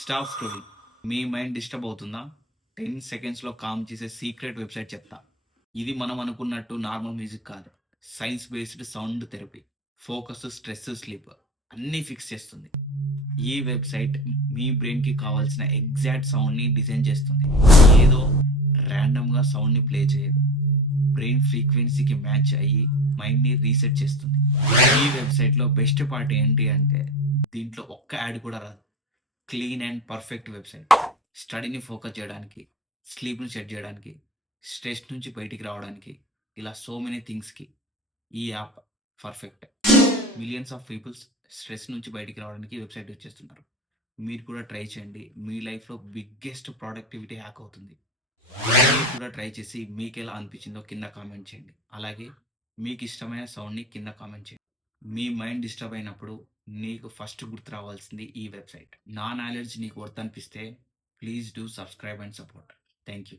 Staff story మీ mind disturb అవుతుందా? Ten సెకండ్స్లో కామ్ చేసే సీక్రెట్ వెబ్సైట్ చెప్తా. ఇది మనం అనుకున్నట్టు నార్మల్ మ్యూజిక్ కాదు. Science based sound therapy focus stress sleep అన్నీ ఫిక్స్ చేస్తుంది. ఈ వెబ్సైట్ మీ బ్రెయిన్కి కావాల్సిన ఎగ్జాక్ట్ సౌండ్ని డిజైన్ చేస్తుంది. ఏదో ర్యాండమ్గా సౌండ్ని ప్లే చేయదు. బ్రెయిన్ ఫ్రీక్వెన్సీకి మ్యాచ్ అయ్యి మైండ్ని రీసెట్ చేస్తుంది. ఈ వెబ్సైట్లో బెస్ట్ పార్ట్ ఏంటి అంటే దీంట్లో ఒక్క యాడ్ కూడా రాదు. క్లీన్ అండ్ పర్ఫెక్ట్ వెబ్సైట్ స్టడీని ఫోకస్ చేయడానికి స్లీప్ని సెట్ చేయడానికి స్ట్రెస్ నుంచి బయటికి రావడానికి ఇలా సో మెనీ థింగ్స్కి ఈ app perfect. Millions of peoples stress నుంచి బయటికి రావడానికి వెబ్సైట్ యూజ్ చేస్తున్నారు మీరు కూడా ట్రై చేయండి. మీ లైఫ్లో బిగ్గెస్ట్ ప్రొడక్టివిటీ హ్యాక్ అవుతుంది. మీరు కూడా ట్రై చేసి మీకు ఎలా అనిపించిందో కింద కామెంట్ చేయండి. అలాగే మీకు ఇష్టమైన సౌండ్ని కింద కామెంట్ చేయండి. మీ మైండ్ డిస్టర్బ్ అయినప్పుడు నీకు ఫస్ట్ గుర్తు రావాల్సింది ఈ వెబ్సైట్. నా నాలెడ్జ్ నీకు వర్త్ అనిపిస్తే please do subscribe and support. Thank you